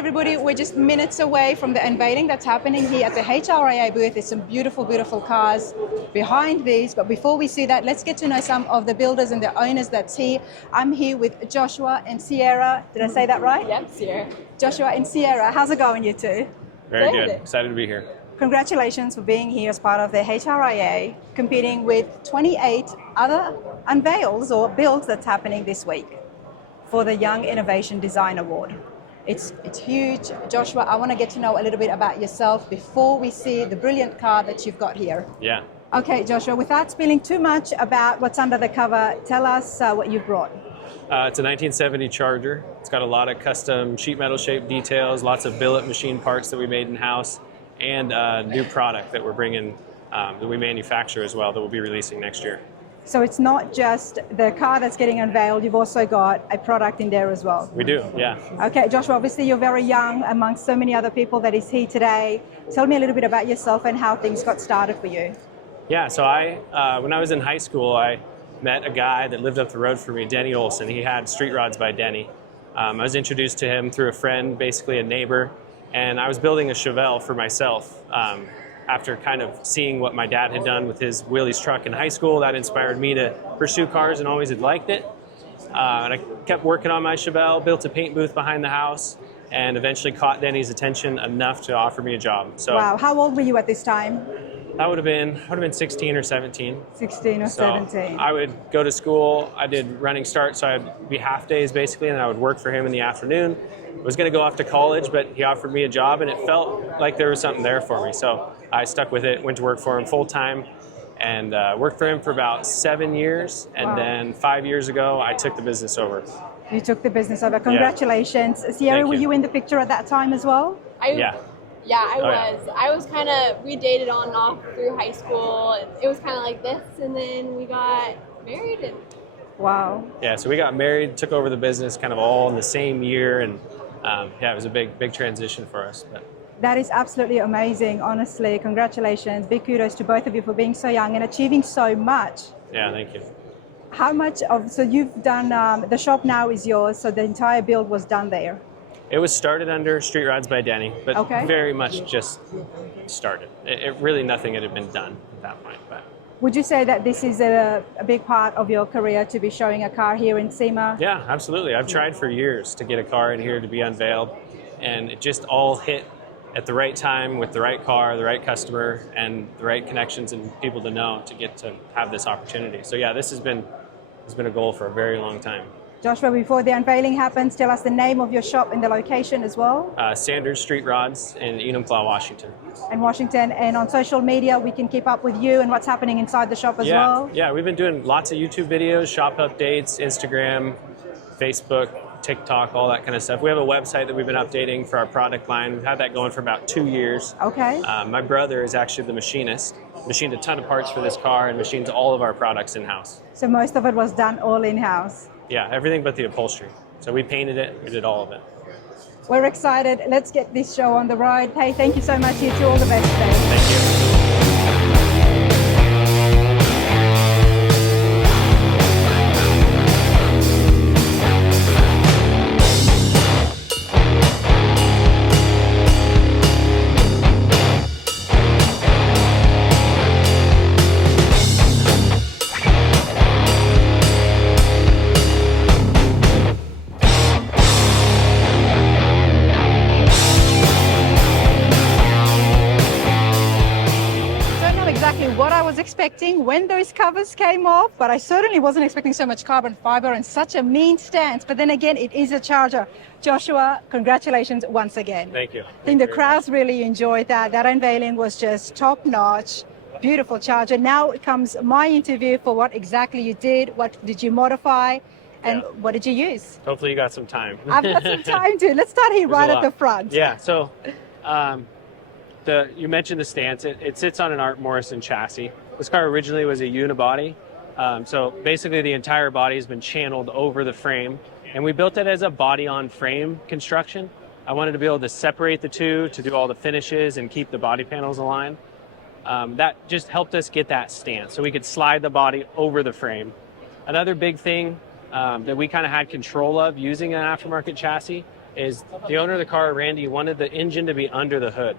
everybody. We're just minutes away from the unveiling that's happening here at the HRIA booth. There's some beautiful, beautiful cars behind these. But before we see that, let's get to know some of the builders and the owners that's here. I'm here with Joshua and Sierra. Did I say that right? Yep, Sierra. Joshua and Sierra. How's it going, you two? Very good. Excited to be here. Congratulations for being here as part of the HRIA, competing with 28 other unveils or builds that's happening this week for the Young Innovation Design Award. It's huge. Joshua, I want to get to know a little bit about yourself before we see the brilliant car that you've got here. Yeah. Okay, Joshua, without spilling too much about what's under the cover, tell us what you've brought. It's a 1970 Charger. It's got a lot of custom sheet metal shaped details, lots of billet machine parts that we made in-house, and a new product that we're bringing, that we manufacture as well, that we'll be releasing next year. So it's not just the car that's getting unveiled, you've also got a product in there as well. We do, yeah. Okay, Joshua, obviously you're very young amongst so many other people that is here today. Tell me a little bit about yourself and how things got started for you. Yeah, so when I was in high school, I met a guy that lived up the road from me, Denny Olson. He had Streetrods by Denny. I was introduced to him through a friend, basically a neighbor, and I was building a Chevelle for myself. After kind of seeing what my dad had done with his wheelies truck in high school, that inspired me to pursue cars and always had liked it. And I kept working on my Chevelle, built a paint booth behind the house, and eventually caught Denny's attention enough to offer me a job. So, wow, how old were you at this time? That would have been 16 or 17. 16 or 17. I would go to school. I did running start, so I'd be half days basically, and I would work for him in the afternoon. I was going to go off to college, but he offered me a job, and it felt like there was something there for me. So I stuck with it, went to work for him full time, and worked for him for about 7 years. And then 5 years ago, I took the business over. You took the business over. Congratulations. Yeah. Sierra, were you in the picture at that time as well? Yeah, I was. Yeah. I was kind of, we dated on and off through high school. It was kind of like this, and then we got married. And wow. Yeah, so we got married, took over the business kind of all in the same year, and it was a big transition for us. But that is absolutely amazing, honestly. Congratulations. Big kudos to both of you for being so young and achieving so much. Yeah, thank you. How much of, so you've done, the shop now is yours, so the entire build was done there? It was started under Streetrods by Denny, but very much just started. It really, nothing had been done at that point. But would you say that this is a big part of your career to be showing a car here in Sema? Yeah, absolutely. I've tried for years to get a car in here to be unveiled, and it just all hit at the right time with the right car, the right customer, and the right connections and people to know to get to have this opportunity. So yeah, this has been a goal for a very long time. Joshua, before the unveiling happens, tell us the name of your shop and the location as well. Sanders Streetrods in Enumclaw, Washington. In Washington, and on social media, we can keep up with you and what's happening inside the shop as well. Yeah, we've been doing lots of YouTube videos, shop updates, Instagram, Facebook, TikTok, all that kind of stuff. We have a website that we've been updating for our product line. We've had that going for about 2 years. Okay. My brother is actually the machinist. Machined a ton of parts for this car and machines all of our products in-house. So most of it was done all in-house? Yeah, everything but the upholstery. So we painted it, we did all of it. We're excited. Let's get this show on the road. Hey, thank you so much. You two, all the best today. Thank you. What I was expecting when those covers came off, but I certainly wasn't expecting so much carbon fiber and such a mean stance. But then again, it is a Charger. Joshua, congratulations once again. Thank you. I think the crowds really enjoyed that. That unveiling was just top notch. Beautiful Charger. Now comes my interview for what exactly you did. What did you modify? And what did you use? Hopefully you got some time. I've got some time too. Let's start here right at the front. Yeah, so you mentioned the stance. It sits on an Art Morrison chassis. This car originally was a unibody. So basically the entire body has been channeled over the frame. And we built it as a body-on-frame construction. I wanted to be able to separate the two to do all the finishes and keep the body panels aligned. That just helped us get that stance. So we could slide the body over the frame. Another big thing that we kind of had control of using an aftermarket chassis is the owner of the car, Randy, wanted the engine to be under the hood.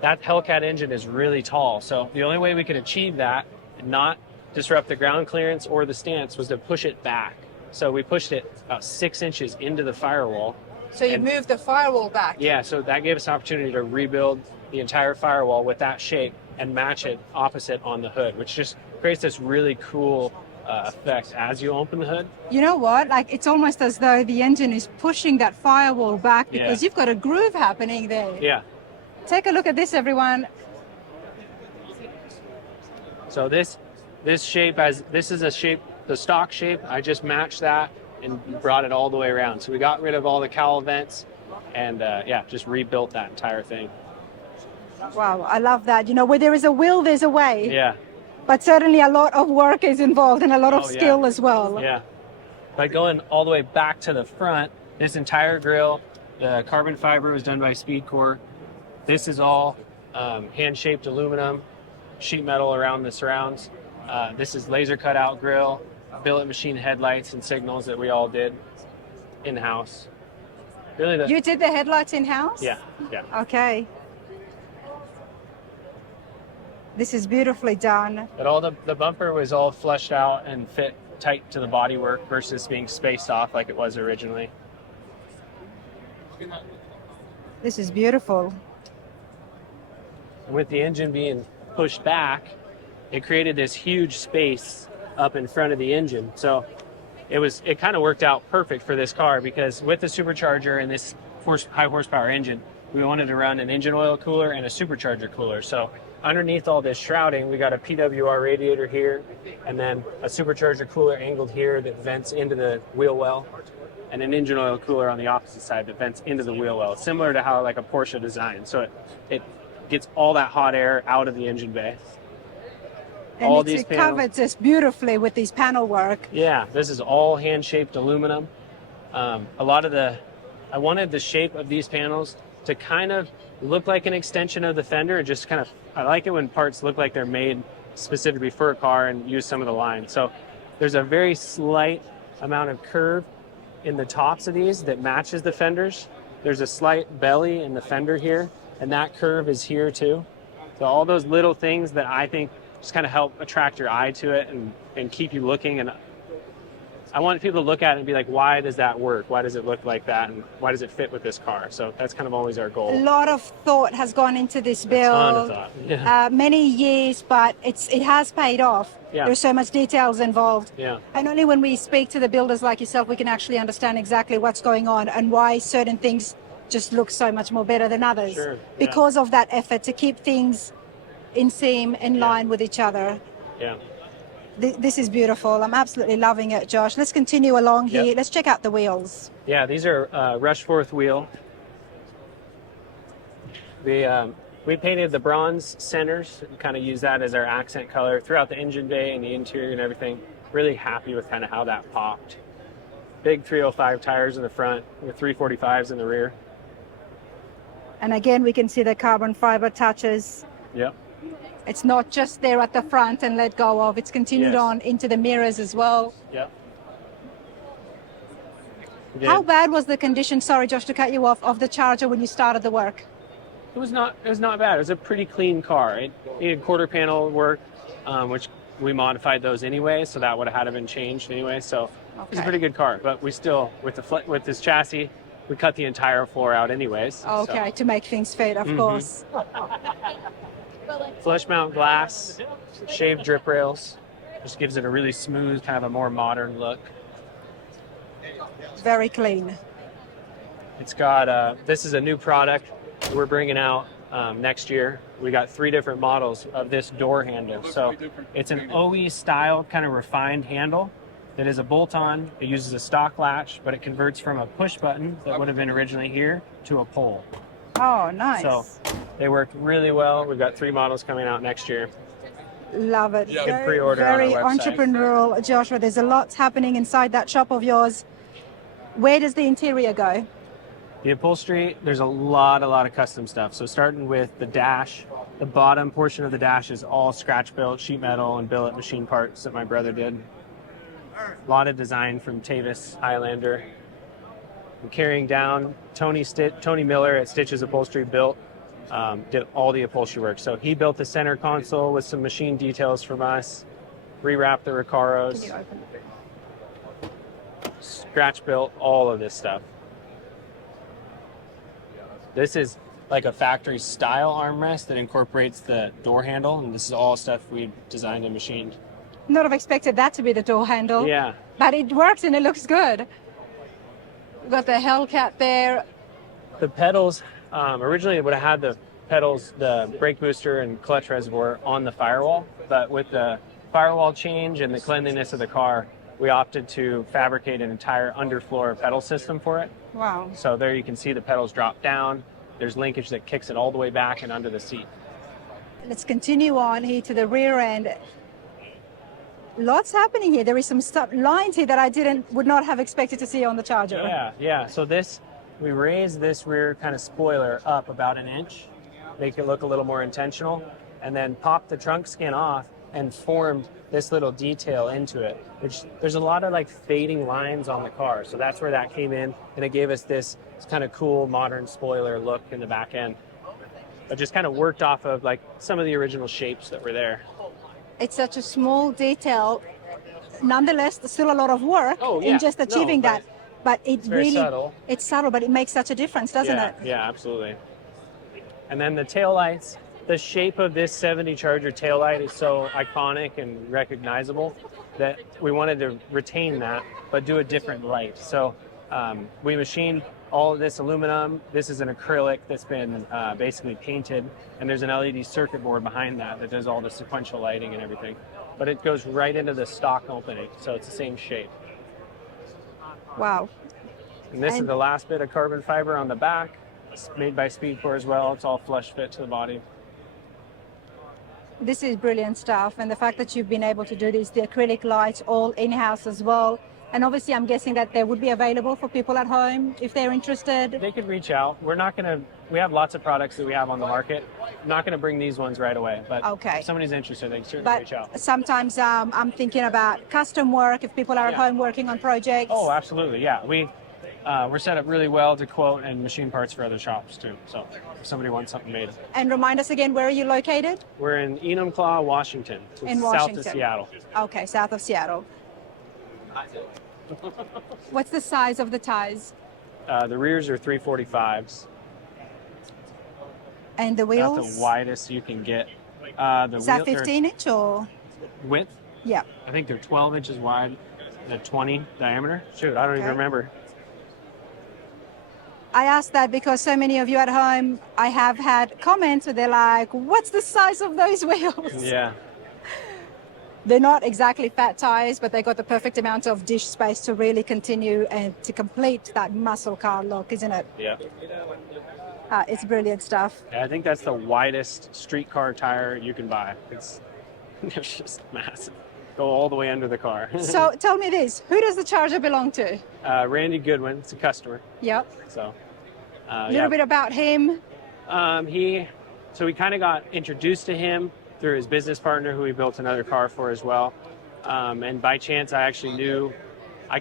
That Hellcat engine is really tall, so the only way we could achieve that and not disrupt the ground clearance or the stance was to push it back. So we pushed it about 6 inches into the firewall. So you moved the firewall back? Yeah, so that gave us an opportunity to rebuild the entire firewall with that shape and match it opposite on the hood, which just creates this really cool effect as you open the hood. You know what? Like, it's almost as though the engine is pushing that firewall back because you've got a groove happening there. Yeah. Take a look at this, everyone. So this shape, this is a shape, the stock shape. I just matched that and brought it all the way around. So we got rid of all the cowl vents and just rebuilt that entire thing. Wow, I love that. You know, where there is a will, there's a way. Yeah. But certainly a lot of work is involved and a lot of skill as well. Yeah. By going all the way back to the front, this entire grille, the carbon fiber was done by Speedcore. This is all hand-shaped aluminum, sheet metal around the surrounds. This is laser cut-out grille, billet machine headlights and signals that we all did in-house. Really, you did the headlights in-house? Yeah. Okay. This is beautifully done. But all the bumper was all fleshed out and fit tight to the bodywork versus being spaced off like it was originally. This is beautiful. And with the engine being pushed back, it created this huge space up in front of the engine. So it kind of worked out perfect for this car because with the supercharger and this high horsepower engine, we wanted to run an engine oil cooler and a supercharger cooler. So underneath all this shrouding, we got a PWR radiator here, and then a supercharger cooler angled here that vents into the wheel well, and an engine oil cooler on the opposite side that vents into the wheel well, similar to how like a Porsche design. So it gets all that hot air out of the engine bay. And all it's covered just beautifully with these panel work. Yeah, this is all hand-shaped aluminum. I wanted the shape of these panels to kind of look like an extension of the fender. I like it when parts look like they're made specifically for a car and use some of the lines. So there's a very slight amount of curve in the tops of these that matches the fenders. There's a slight belly in the fender here, and that curve is here too. So all those little things that I think just kind of help attract your eye to it and keep you looking. And I want people to look at it and be like, why does that work? Why does it look like that? And why does it fit with this car? So that's kind of always our goal. A lot of thought has gone into this build. A ton of thought. Yeah. Many years, but it has paid off. Yeah. There's so much details involved. Yeah. And only when we speak to the builders like yourself, we can actually understand exactly what's going on and why certain things just look so much more better than others. Sure. Because of that effort to keep things in seam, in line with each other. Yeah. This is beautiful. I'm absolutely loving it, Josh. Let's continue along here. Yep. Let's check out the wheels. Yeah, these are Rushforth wheel. We painted the bronze centers, kind of use that as our accent color throughout the engine bay and the interior and everything. Really happy with kind of how that popped. Big 305 tires in the front with 345s in the rear. And again, we can see the carbon fiber touches. Yep. It's not just there at the front and let go of. It's continued on into the mirrors as well. Yep. How bad was the condition, sorry Josh to cut you off, of the Charger when you started the work? It was not bad. It was a pretty clean car. It needed quarter panel work, which we modified those anyway, so that would have had to been changed anyway. So it was a pretty good car, but we still, with this chassis, we cut the entire floor out anyways. Okay, to make things fit, of course. Flush mount glass, shaved drip rails, just gives it a really smooth, kind of a more modern look. Very clean. It's got, this is a new product we're bringing out next year. We got 3 different models of this door handle. So it's an OE style, kind of refined handle that is a bolt-on. It uses a stock latch, but it converts from a push button that would have been originally here to a pull. Oh, nice. So they work really well. We've got 3 models coming out next year. Love it. You can pre-order on our Very website. entrepreneurial, Joshua. There's a lot happening inside that shop of yours. Where does the interior go? The upholstery, there's a lot of custom stuff. So starting with the dash, the bottom portion of the dash is all scratch built sheet metal and billet machine parts that my brother did. A lot of design from Tavis Highlander. and carrying down. Tony Miller at Stitches Upholstery did all the upholstery work. So he built the center console with some machine details from us, rewrapped the Recaros, scratch built all of this stuff. This is like a factory style armrest that incorporates the door handle, and this is all stuff we designed and machined. Not have expected that to be the door handle. Yeah. But it works and it looks good. We've got the Hellcat there. The pedals, originally it would have had the pedals, the brake booster and clutch reservoir on the firewall, but with the firewall change and the cleanliness of the car, we opted to fabricate an entire underfloor pedal system for it. Wow. So there you can see the pedals drop down. There's linkage that kicks it all the way back and under the seat. Let's continue on here to the rear end. Lots happening here. There is some lines here that I would not have expected to see on the Charger. Yeah. So we raised this rear kind of spoiler up about an inch, make it look a little more intentional, and then popped the trunk skin off and formed this little detail into it, which there's a lot of like fading lines on the car. So that's where that came in, and it gave us this kind of cool modern spoiler look in the back end. But just kind of worked off of like some of the original shapes that were there. It's such a small detail. Nonetheless, there's still a lot of work in just achieving that. But it's really subtle. It's subtle, but it makes such a difference, doesn't it? Yeah, absolutely. And then the taillights, the shape of this 70 Charger taillight is so iconic and recognizable that we wanted to retain that, but do a different light. So we machined all of this aluminum. This is an acrylic that's been basically painted, and there's an LED circuit board behind that does all the sequential lighting and everything. But it goes right into the stock opening, so it's the same shape. Wow. And this is the last bit of carbon fiber on the back. It's made by Speedcore as well. It's all flush fit to the body. This is brilliant stuff, and the fact that you've been able to do this, the acrylic lights all in-house as well. And obviously I'm guessing that they would be available for people at home if they're interested. They could reach out. We have lots of products that we have on the market. I'm not going to bring these ones right away, but if somebody's interested, they can certainly reach out. Sometimes I'm thinking about custom work if people are at home working on projects. Oh, absolutely, yeah. We're set up really well to quote and machine parts for other shops too. So if somebody wants something made. And remind us again, where are you located? We're in Enumclaw, Washington. In Washington. South of Seattle. Okay, south of Seattle. What's the size of the tires? The rears are 345s. And the wheels? That's the widest you can get. Is that 15-inch or? Width? Yeah. I think they're 12 inches wide, and 20 diameter. Shoot, I don't even remember. I asked that because so many of you at home, I have had comments where they're like, what's the size of those wheels? Yeah. They're not exactly fat tires, but they got the perfect amount of dish space to really continue and to complete that muscle car look, isn't it? Yeah. It's brilliant stuff. I think that's the widest street car tire you can buy. It's just massive. Go all the way under the car. So tell me this, who does the Charger belong to? Randy Goodwin, it's a customer. Yep. So, a little bit about him. So we kind of got introduced to him through his business partner, who he built another car for as well. And by chance, I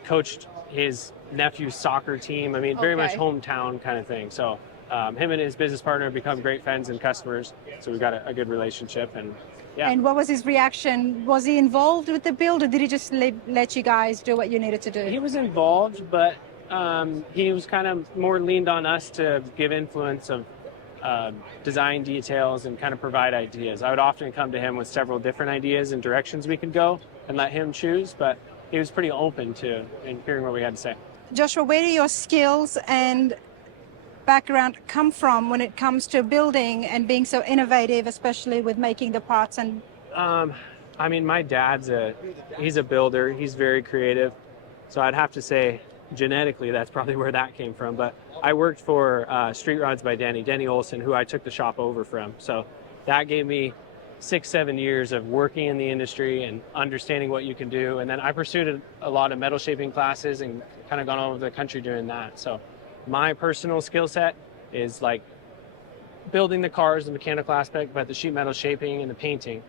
coached his nephew's soccer team. I mean, very much hometown kind of thing. So him and his business partner have become great friends and customers. So we got a good relationship. And yeah. And what was his reaction? Was he involved with the build, or did he just let you guys do what you needed to do? He was involved, but he was kind of more leaned on us to give influence of design details and kind of provide ideas. I would often come to him with several different ideas and directions we could go and let him choose, but he was pretty open to hearing what we had to say. Joshua, where do your skills and background come from when it comes to building and being so innovative, especially with making the parts? And I mean, my dad's he's a builder. He's very creative. So I'd have to say genetically that's probably where that came from. But I worked for Streetrods by Denny Olson, who I took the shop over from. So that gave me 6-7 years of working in the industry and understanding what you can do. And then I pursued a lot of metal shaping classes and kind of gone all over the country doing that. So my personal skill set is like building the cars, the mechanical aspect, but the sheet metal shaping and the painting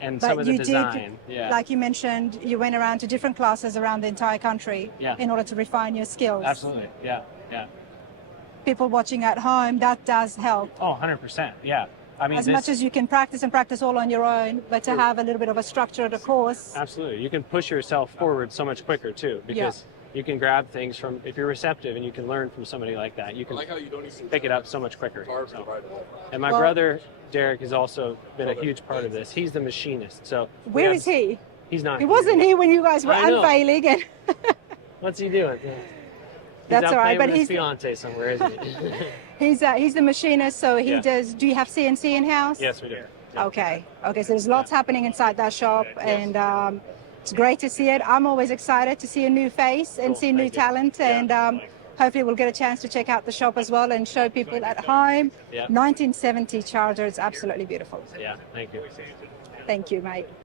and some of the design. Like you mentioned, you went around to different classes around the entire country in order to refine your skills. Absolutely, yeah. Yeah. People watching at home, that does help. Oh, 100%. Yeah. I mean, As much as you can practice and practice all on your own, but to have a little bit of a structure of the course. Absolutely. You can push yourself forward so much quicker too, because you can grab things from, if you're receptive and you can learn from somebody like that, you can pick it up so much quicker. So. And my brother, Derek, has also been a huge part of this. He's the machinist. So where is he? He's not. He wasn't here when you guys were unveiling. And what's he doing? That's all right, but he's fiance somewhere, isn't he? he's the machinist, so he does. Do you have CNC in house? Yes, we do. Yeah. Okay, so there's lots happening inside that shop, and it's great to see it. I'm always excited to see a new face and see new talent, and hopefully we'll get a chance to check out the shop as well and show people at home. 1970 Charger is absolutely beautiful. Yeah, thank you. Thank you, mate.